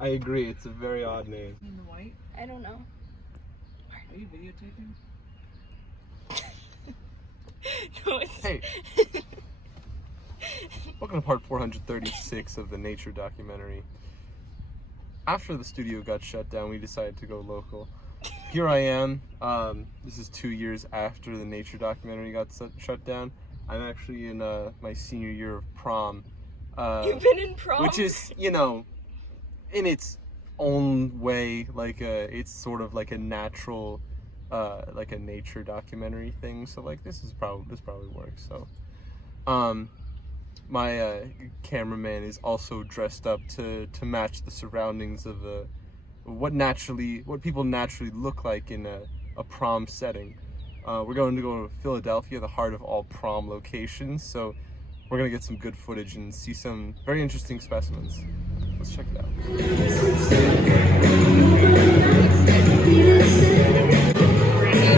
I agree. It's a very odd name. In the white? I don't know. Are you videotaping? No, it's... Hey. Welcome to part 436 of the nature documentary. After the studio got shut down, we decided to go local. Here I am. This is 2 years after the nature documentary got shut down. I'm actually in my senior year of prom. You've been in prom? Which is, you know, in its own way, like it's sort of like a natural, like a nature documentary thing. So like this probably works. So, my cameraman is also dressed up to match the surroundings of what people naturally look like in a prom setting. We're going to go to Philadelphia, the heart of all prom locations. So we're gonna get some good footage and see some very interesting specimens. Let's check it out.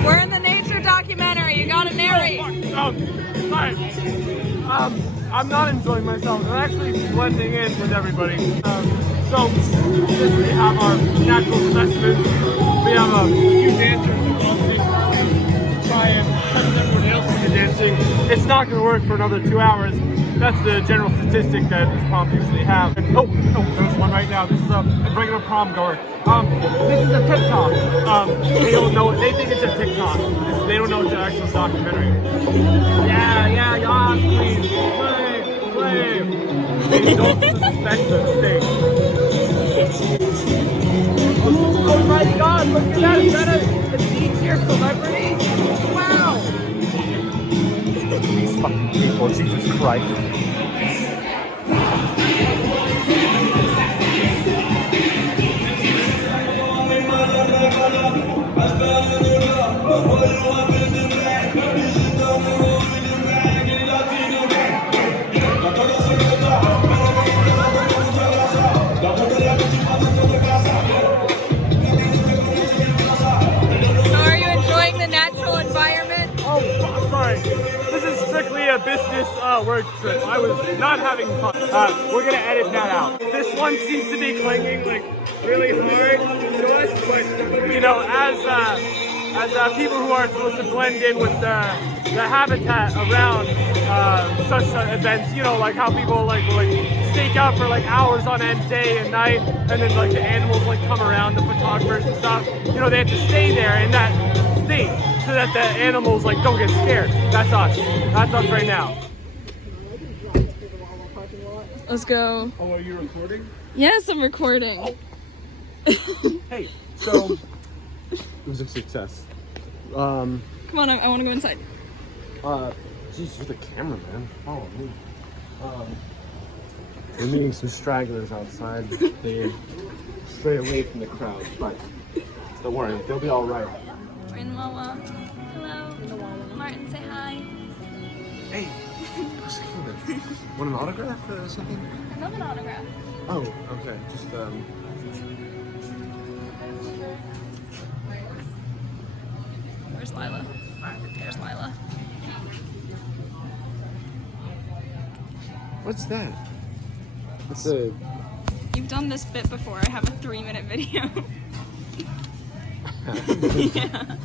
We're in the nature documentary. You gotta narrate. Hi. I'm not enjoying myself. I'm actually blending in with everybody. So we have our natural specimens. We have a few dancers who try and touch everyone else with the dancing. It's not going to work for another 2 hours. That's the general statistic that these proms usually have. And, oh, there's one right now. This is a regular prom goer. This is a TikTok. They don't know. They think it's a TikTok. They don't know it's an actual documentary. Yeah, please, play. They don't suspect the thing. Oh my God! Look at that! Is that a D-tier celebrity? Wow! These fucking people, Jesus Christ! A business work trip. I was not having fun. We're gonna edit that out. This one seems to be clinging like really hard to us, but you know, as people who are supposed to blend in with the habitat around such events, you know, like how people like stake out for like hours on end, day and night, and then like the animals like come around, the photographers and stuff. You know, they have to stay there in that state so that the animals like don't get scared. That's us. That's us right now. Let's go. Oh, are you recording? Yes, I'm recording. Hey, so it was a success. Come on, I want to go inside. Geez, you're the cameraman. Follow me. We're meeting some stragglers outside. They stray away from the crowd, but don't worry, they'll be all right. We're in Wawa. Hello. Martin, say hi. Hey. Want an autograph or something? I love an autograph. Oh, okay. Just Where's Lila? There's Lila. What's that? It's a... You've done this bit before. I have a 3-minute video. Yeah.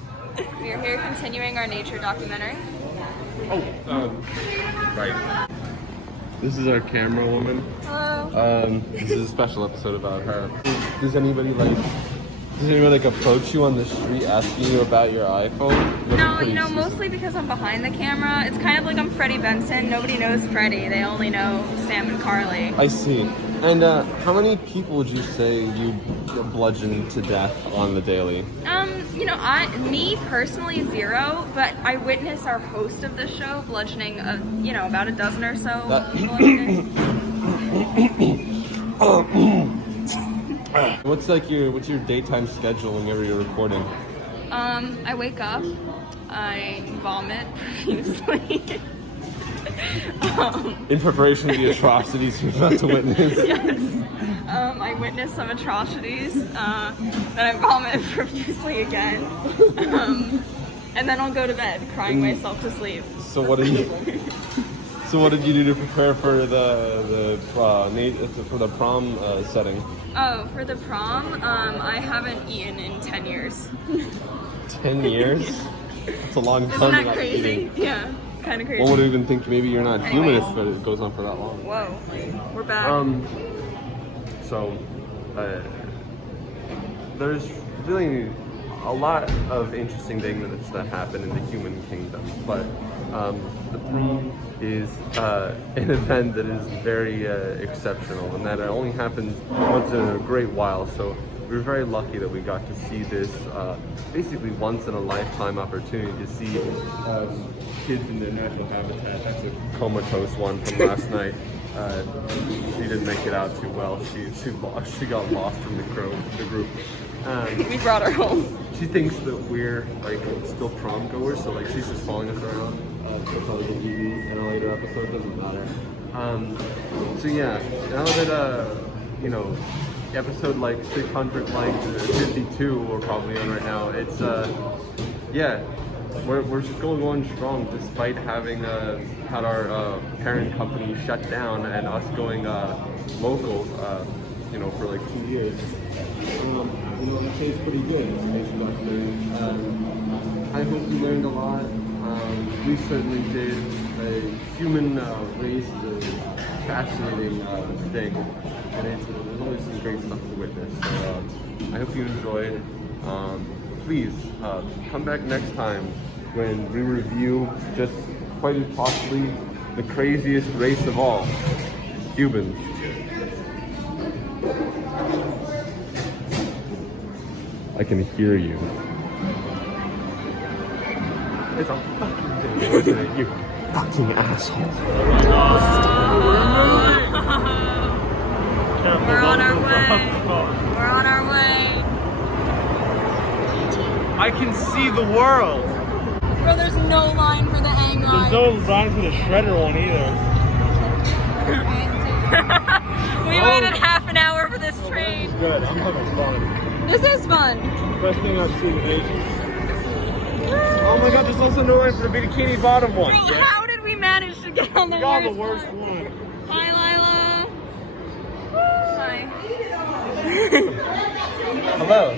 We are here continuing our nature documentary. Right. This is our camera woman. Hello. This is a special episode about her. Does anybody approach you on the street asking you about your iPhone? No, you know, mostly because I'm behind the camera. It's kind of like I'm Freddie Benson. Nobody knows Freddie. They only know Sam and Carly. I see. And how many people would you say you bludgeon to death on the daily? You know, me personally 0, but I witness our host of the show bludgeoning, about a dozen or so. What's your daytime schedule whenever you're recording? I wake up, I vomit profusely. In preparation to the atrocities you're about to witness. Yes. I witness some atrocities, then I vomit profusely again, and then I'll go to bed crying myself to sleep. So So what did you do to prepare for the prom setting? Oh, for the prom, I haven't eaten in 10 years. 10 years? It's a long time. Isn't that not crazy? eating. Yeah, kind of crazy. One would even think maybe you're not human Anyways. if it goes on for that long. Whoa, we're back. There's really a lot of interesting things that happen in the human kingdom, but the prom is an event that is very exceptional, and that it only happens once in a great while. So we were very lucky that we got to see this basically once in a lifetime opportunity to see kids in their natural habitat. That's a comatose one from last night. She didn't make it out too well. She got lost from the group. We brought her home. She thinks that we're like still prom goers, so like she's just following us around. She'll probably get TV in a later episode, doesn't matter. So yeah, now that episode like 600, like 52 we're probably on right now, it's yeah, we're still going strong despite having had our parent company shut down and us going local for like 2 years. It tastes pretty good. I hope you learned a lot. We certainly did. A human race is a fascinating thing, and there's always some great stuff to witness. So I hope you enjoyed. Please come back next time when we review just quite possibly the craziest race of all, humans. I can hear you. It's a fucking thing, isn't it? You fucking asshole. We're on our way. We're on our way. I can see the world. Bro, there's no line for the hang line. There's no line for the shredder one either. We waited half an hour for this train. Good, I'm having fun. This is fun. Best thing I've seen in ages. Oh my god, there's also no line for the bikini bottom one. Wait, how did we manage to get on the Got worst the worst one? one. Hi, Lila. Hi. Hello.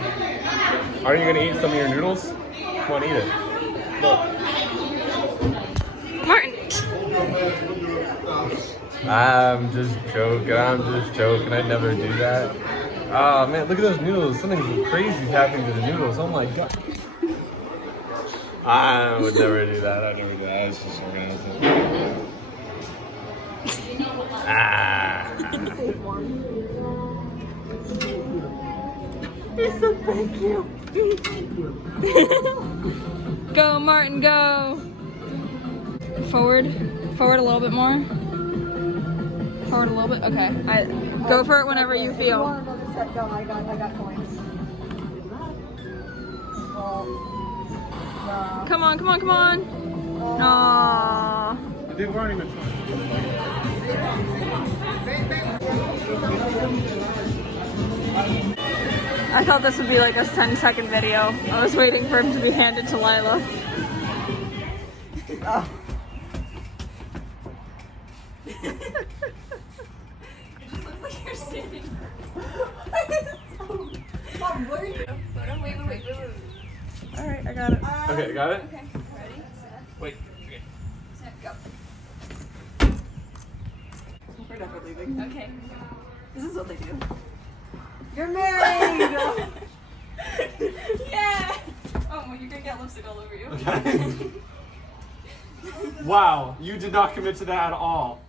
Are you gonna eat some of your noodles? Come on, eat it. Look. Martin. I'm just joking. I'd never do that. Oh man, look at those noodles. Something crazy is happening to the noodles. Oh my god. I would never do that. I'd never do that. I was just joking. He's so thank you. Go, Martin, go. Forward a little bit more. Forward a little bit. Okay. Go for it whenever you feel. I got coins. Come on. Aww. They weren't even I thought this would be like a 10-second video. I was waiting for him to be handed to Lila. Oh. It just looks like you're standing. Wait. Alright, I got it. Okay, got it? Okay, ready? Wait. Okay. Set, go. We're never leaving. Okay. This is what they do. You're married! Yeah! Oh, well, you're gonna get lipstick all over you. Wow, you did not commit to that at all.